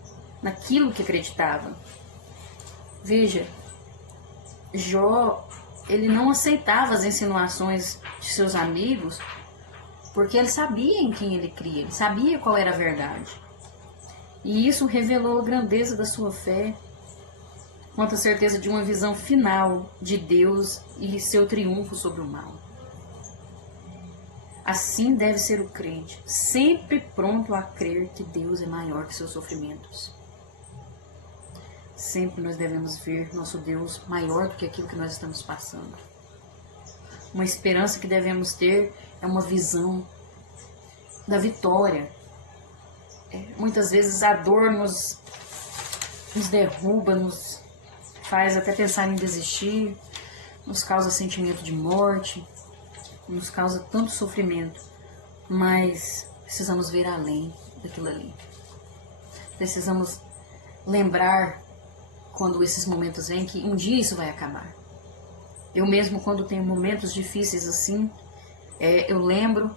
naquilo que acreditava. Veja, Jó, ele não aceitava as insinuações de seus amigos porque ele sabia em quem ele cria, ele sabia qual era a verdade. E isso revelou a grandeza da sua fé, quanto a certeza de uma visão final de Deus e seu triunfo sobre o mal. Assim deve ser o crente, sempre pronto a crer que Deus é maior que seus sofrimentos. Sempre nós devemos ver nosso Deus maior do que aquilo que nós estamos passando. Uma esperança que devemos ter é uma visão da vitória. Muitas vezes a dor nos derruba, nos faz até pensar em desistir, nos causa sentimento de morte, nos causa tanto sofrimento, mas precisamos ver além daquilo ali. Precisamos lembrar, quando esses momentos vêm, que um dia isso vai acabar. Eu mesmo, quando tenho momentos difíceis assim, eu lembro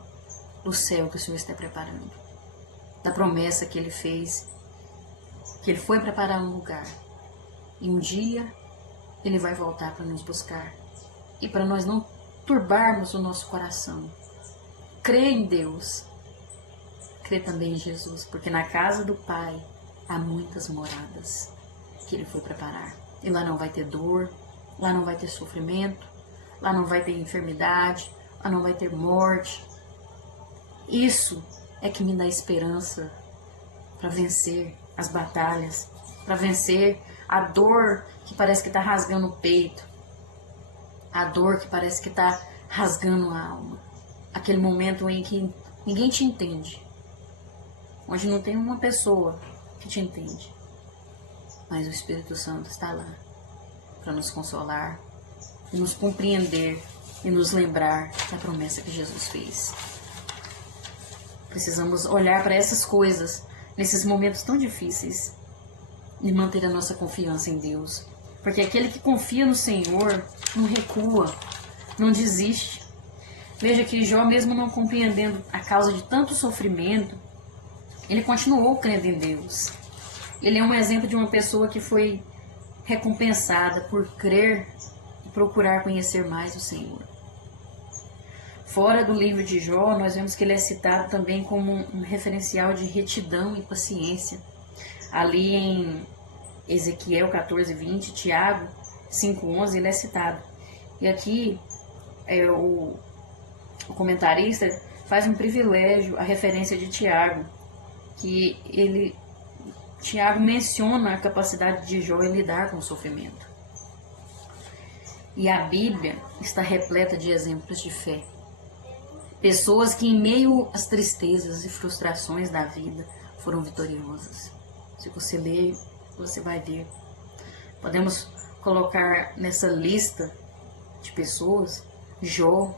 do céu que o Senhor está preparando, da promessa que Ele fez, que Ele foi preparar um lugar, e um dia Ele vai voltar para nos buscar, e para nós não turbarmos o nosso coração. Crê em Deus, crê também em Jesus, porque na casa do Pai há muitas moradas que Ele foi preparar. E lá não vai ter dor, lá não vai ter sofrimento, lá não vai ter enfermidade, lá não vai ter morte. Isso é que me dá esperança para vencer as batalhas, para vencer a dor que parece que está rasgando o peito, a dor que parece que está rasgando a alma. Aquele momento em que ninguém te entende, onde não tem uma pessoa que te entende, mas o Espírito Santo está lá para nos consolar, e nos compreender e nos lembrar da promessa que Jesus fez. Precisamos olhar para essas coisas nesses momentos tão difíceis e manter a nossa confiança em Deus, porque aquele que confia no Senhor não recua, não desiste. Veja que Jó, mesmo não compreendendo a causa de tanto sofrimento, ele continuou crendo em Deus. Ele é um exemplo de uma pessoa que foi recompensada por crer e procurar conhecer mais o Senhor. Fora do livro de Jó, nós vemos que ele é citado também como um referencial de retidão e paciência. Ali em Ezequiel 14:20, Tiago 5:11, ele é citado. E aqui o comentarista faz um privilégio à referência de Tiago, que Tiago menciona a capacidade de Jó em lidar com o sofrimento. E a Bíblia está repleta de exemplos de fé. Pessoas que, em meio às tristezas e frustrações da vida, foram vitoriosas. Se você ler, você vai ver. Podemos colocar nessa lista de pessoas Jó,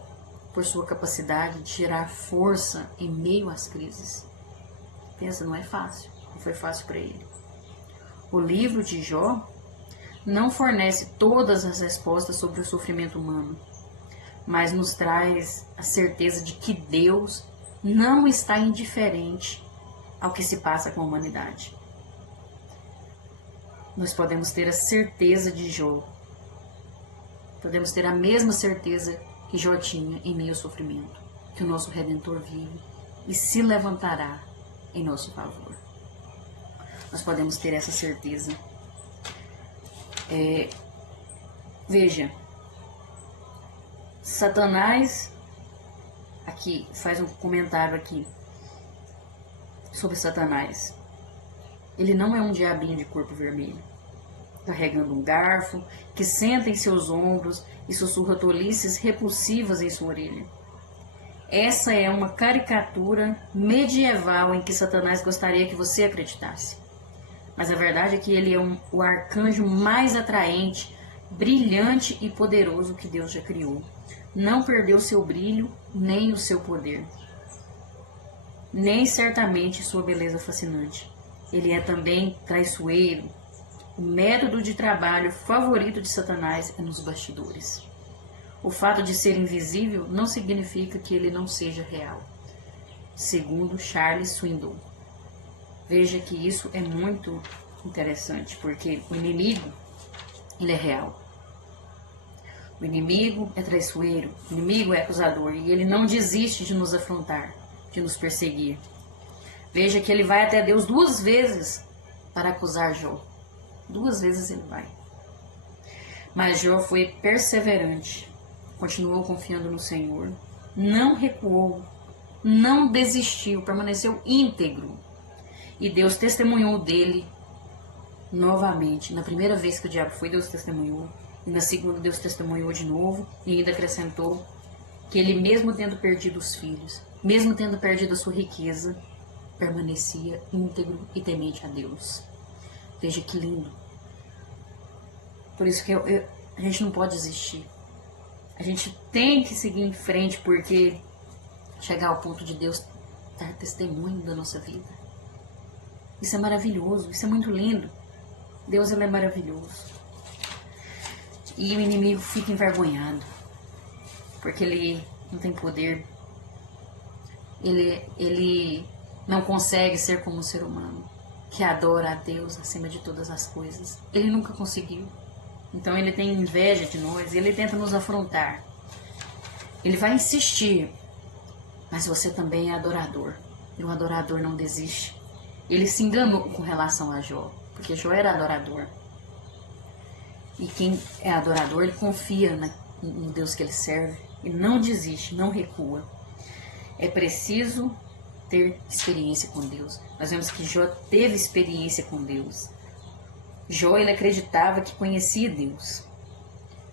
por sua capacidade de gerar força em meio às crises. Pensa, não é fácil. Não foi fácil para ele. O livro de Jó não fornece todas as respostas sobre o sofrimento humano, mas nos traz a certeza de que Deus não está indiferente ao que se passa com a humanidade. Nós podemos ter a certeza de Jó. Podemos ter a mesma certeza que Jó tinha em meio ao sofrimento, que o nosso Redentor vive e se levantará em nosso favor. Nós podemos ter essa certeza. Veja, Satanás, aqui, faz um comentário aqui sobre Satanás. Ele não é um diabinho de corpo vermelho, carregando um garfo, que senta em seus ombros e sussurra tolices repulsivas em sua orelha. Essa é uma caricatura medieval em que Satanás gostaria que você acreditasse. Mas a verdade é que ele é o arcanjo mais atraente, brilhante e poderoso que Deus já criou. Não perdeu seu brilho, nem o seu poder, nem certamente sua beleza fascinante. Ele é também traiçoeiro. O método de trabalho favorito de Satanás é nos bastidores. O fato de ser invisível não significa que ele não seja real, segundo Charles Swindoll. Veja que isso é muito interessante, porque o inimigo, ele é real. O inimigo é traiçoeiro, o inimigo é acusador, e ele não desiste de nos afrontar, de nos perseguir. Veja que ele vai até Deus 2 vezes para acusar Jó. 2 vezes ele vai. Mas Jó foi perseverante, continuou confiando no Senhor, não recuou, não desistiu, permaneceu íntegro. E Deus testemunhou dele novamente. Na primeira vez que o diabo foi, Deus testemunhou. E na segunda, Deus testemunhou de novo. E ainda acrescentou que ele, mesmo tendo perdido os filhos, mesmo tendo perdido a sua riqueza, permanecia íntegro e temente a Deus. Veja que lindo. Por isso que a gente não pode desistir. A gente tem que seguir em frente, porque chegar ao ponto de Deus dar testemunho da nossa vida. Isso é maravilhoso, isso é muito lindo. Deus, ele é maravilhoso. E o inimigo fica envergonhado, porque ele não tem poder. Ele não consegue ser como um ser humano, que adora a Deus acima de todas as coisas. Ele nunca conseguiu. Então ele tem inveja de nós e ele tenta nos afrontar. Ele vai insistir, mas você também é adorador. E o adorador não desiste. Ele se enganou com relação a Jó, porque Jó era adorador. E quem é adorador, ele confia no Deus que ele serve e não desiste, não recua. É preciso ter experiência com Deus. Nós vemos que Jó teve experiência com Deus. Jó, ele acreditava que conhecia Deus,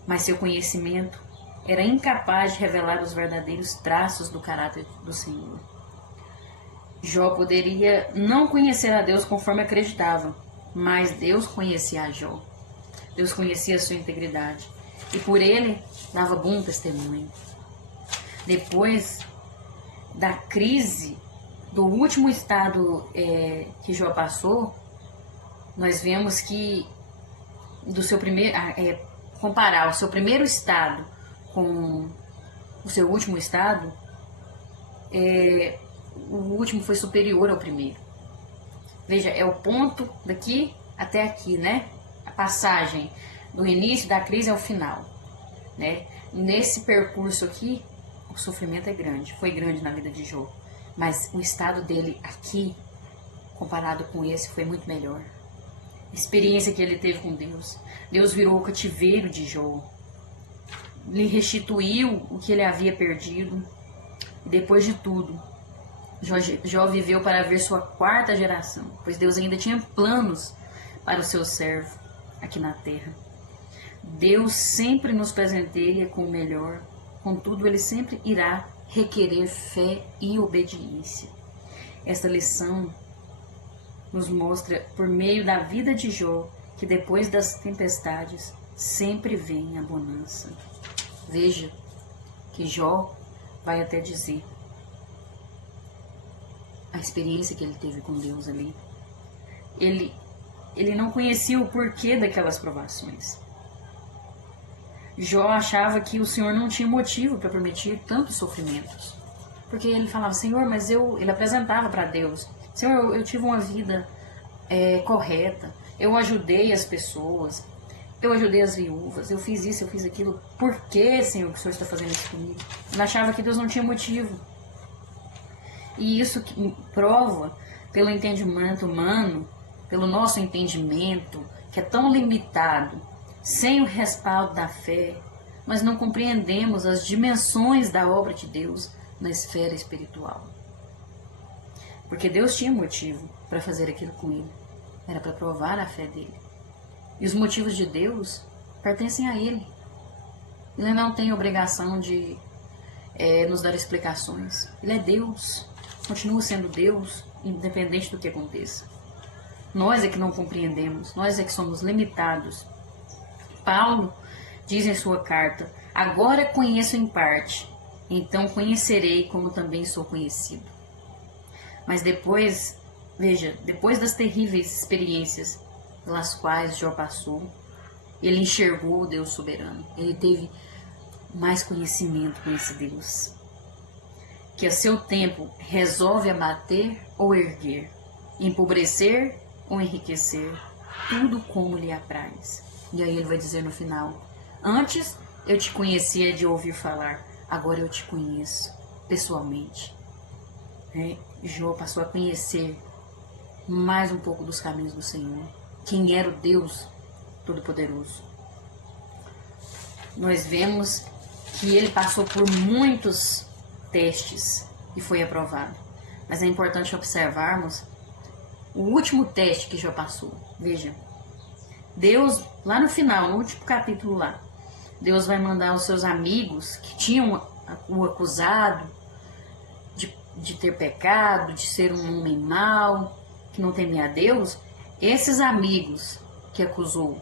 mas seu conhecimento era incapaz de revelar os verdadeiros traços do caráter do Senhor. Jó poderia não conhecer a Deus conforme acreditava, mas Deus conhecia a Jó. Deus conhecia a sua integridade e por ele dava bom testemunho. Depois da crise, do último estado que Jó passou, nós vemos que do seu primeiro, comparar o seu primeiro estado com o seu último estado, o último foi superior ao primeiro. Veja, é o ponto daqui até aqui, né? A passagem do início da crise ao final, né? Nesse percurso aqui, o sofrimento é grande, foi grande na vida de Jó, mas o estado dele aqui, comparado com esse, foi muito melhor. A experiência que ele teve com Deus, Deus virou o cativeiro de Jó, lhe restituiu o que ele havia perdido, e depois de tudo, Jó viveu para ver sua 4ª geração, pois Deus ainda tinha planos para o seu servo aqui na terra. Deus sempre nos presenteia com o melhor, contudo ele sempre irá requerer fé e obediência. Esta lição nos mostra, por meio da vida de Jó, que depois das tempestades sempre vem a bonança. Veja que Jó vai até dizer a experiência que ele teve com Deus ali. Ele não conhecia o porquê daquelas provações. Jó achava que o Senhor não tinha motivo para permitir tantos sofrimentos. Porque ele falava, Senhor, mas ele apresentava para Deus, Senhor, eu tive uma vida correta, eu ajudei as pessoas, eu ajudei as viúvas, eu fiz isso, eu fiz aquilo. Por que, Senhor, que o Senhor está fazendo isso comigo? Ele achava que Deus não tinha motivo. E isso prova, pelo entendimento humano, pelo nosso entendimento, que é tão limitado, sem o respaldo da fé, nós não compreendemos as dimensões da obra de Deus na esfera espiritual. Porque Deus tinha motivo para fazer aquilo com ele. Era para provar a fé dele. E os motivos de Deus pertencem a ele. Ele não tem obrigação de nos dar explicações. Ele é Deus. Continua sendo Deus, independente do que aconteça. Nós é que não compreendemos. Nós é que somos limitados. Paulo diz em sua carta: agora conheço em parte, então conhecerei como também sou conhecido. Mas depois, veja, depois das terríveis experiências pelas quais Jó passou, ele enxergou o Deus soberano. Ele teve mais conhecimento com esse Deus, que a seu tempo resolve abater ou erguer, empobrecer ou enriquecer, tudo como lhe apraz. E aí ele vai dizer no final: antes eu te conhecia de ouvir falar, agora eu te conheço pessoalmente. Jó passou a conhecer mais um pouco dos caminhos do Senhor, quem era o Deus Todo-Poderoso. Nós vemos que ele passou por muitos testes e foi aprovado. Mas é importante observarmos o último teste que Jó passou. Veja, Deus, lá no final, no último capítulo lá, Deus vai mandar os seus amigos que tinham o acusado de ter pecado, de ser um homem mau, que não temia a Deus. Esses amigos que acusou,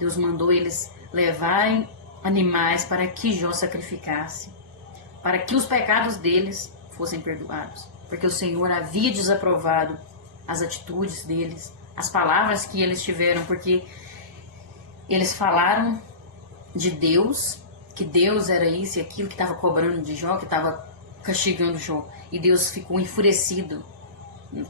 Deus mandou eles levarem animais para que Jó sacrificasse, para que os pecados deles fossem perdoados, porque o Senhor havia desaprovado as atitudes deles, as palavras que eles tiveram, porque eles falaram de Deus, que Deus era isso e aquilo, que estava cobrando de Jó, que estava castigando Jó, e Deus ficou enfurecido.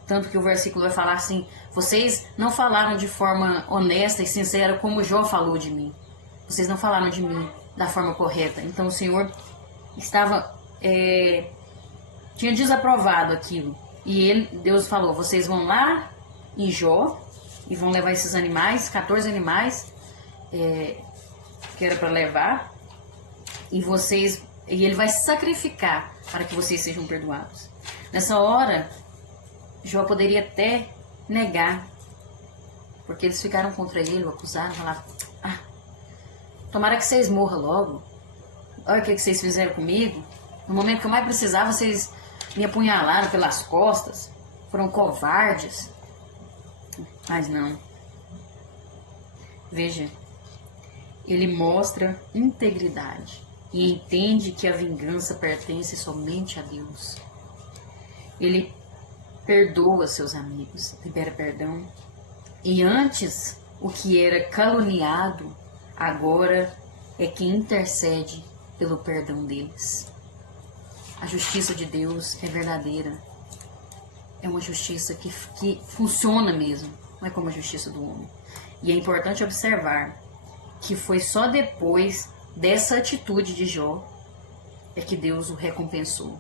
Tanto que o versículo vai falar assim: vocês não falaram de forma honesta e sincera como Jó falou de mim. Vocês não falaram de mim da forma correta. Então o Senhor tinha desaprovado aquilo. E Deus falou: vocês vão lá em Jó e vão levar esses animais, 14 animais que era para levar, e ele vai sacrificar para que vocês sejam perdoados. Nessa hora, Jó poderia até negar, porque eles ficaram contra ele, o acusaram, falaram: tomara que vocês morram logo. Olha o que vocês fizeram comigo. No momento que eu mais precisava, vocês me apunhalaram pelas costas. Foram covardes. Mas não. Veja, ele mostra integridade e entende que a vingança pertence somente a Deus. Ele perdoa seus amigos, libera perdão. E antes, o que era caluniado, agora é quem intercede pelo perdão deles. A justiça de Deus é verdadeira. É uma justiça que funciona mesmo. Não é como a justiça do homem. E é importante observar que foi só depois dessa atitude de Jó é que Deus o recompensou.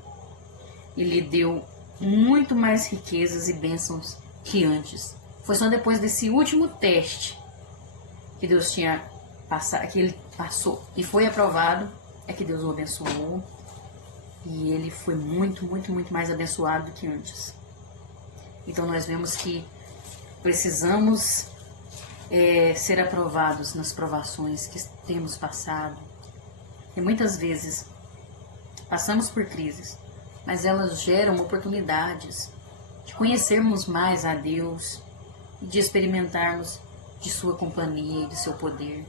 E lhe deu muito mais riquezas e bênçãos que antes. Foi só depois desse último teste que Deus tinha passado, que ele passou e foi aprovado, é que Deus o abençoou. E ele foi muito, muito, muito mais abençoado do que antes. Então nós vemos que precisamos ser aprovados nas provações que temos passado. E muitas vezes passamos por crises, mas elas geram oportunidades de conhecermos mais a Deus e de experimentarmos de sua companhia e de seu poder.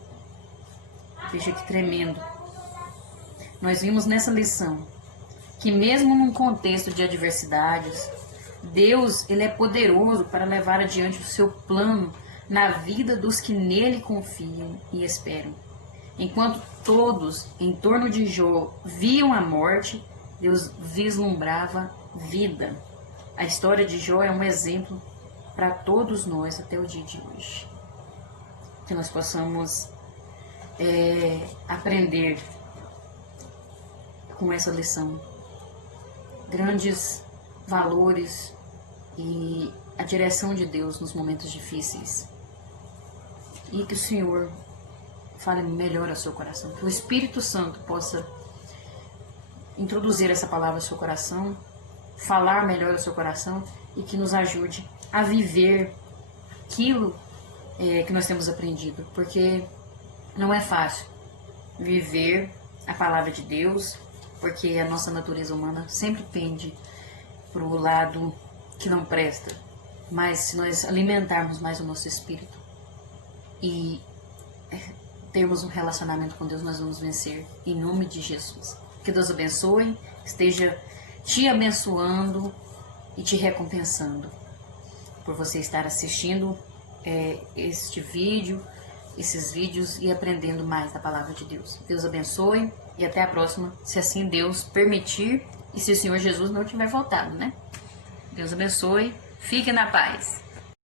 Veja que tremendo. Nós vimos nessa lição que mesmo num contexto de adversidades, Deus, ele é poderoso para levar adiante o seu plano na vida dos que nele confiam e esperam. Enquanto todos em torno de Jó viam a morte, Deus vislumbrava vida. A história de Jó é um exemplo para todos nós até o dia de hoje. Que nós possamos aprender com essa lição grandes valores e a direção de Deus nos momentos difíceis. E que o Senhor fale melhor ao seu coração. Que o Espírito Santo possa introduzir essa palavra ao seu coração, falar melhor ao seu coração e que nos ajude a viver aquilo que nós temos aprendido. Porque não é fácil viver a palavra de Deus, porque a nossa natureza humana sempre pende para o lado que não presta. Mas se nós alimentarmos mais o nosso espírito e termos um relacionamento com Deus, nós vamos vencer em nome de Jesus. Que Deus abençoe, esteja te abençoando e te recompensando por você estar assistindo este vídeo, esses vídeos e aprendendo mais da palavra de Deus. Deus abençoe e até a próxima, se assim Deus permitir e se o Senhor Jesus não tiver voltado, né? Deus abençoe, fique na paz.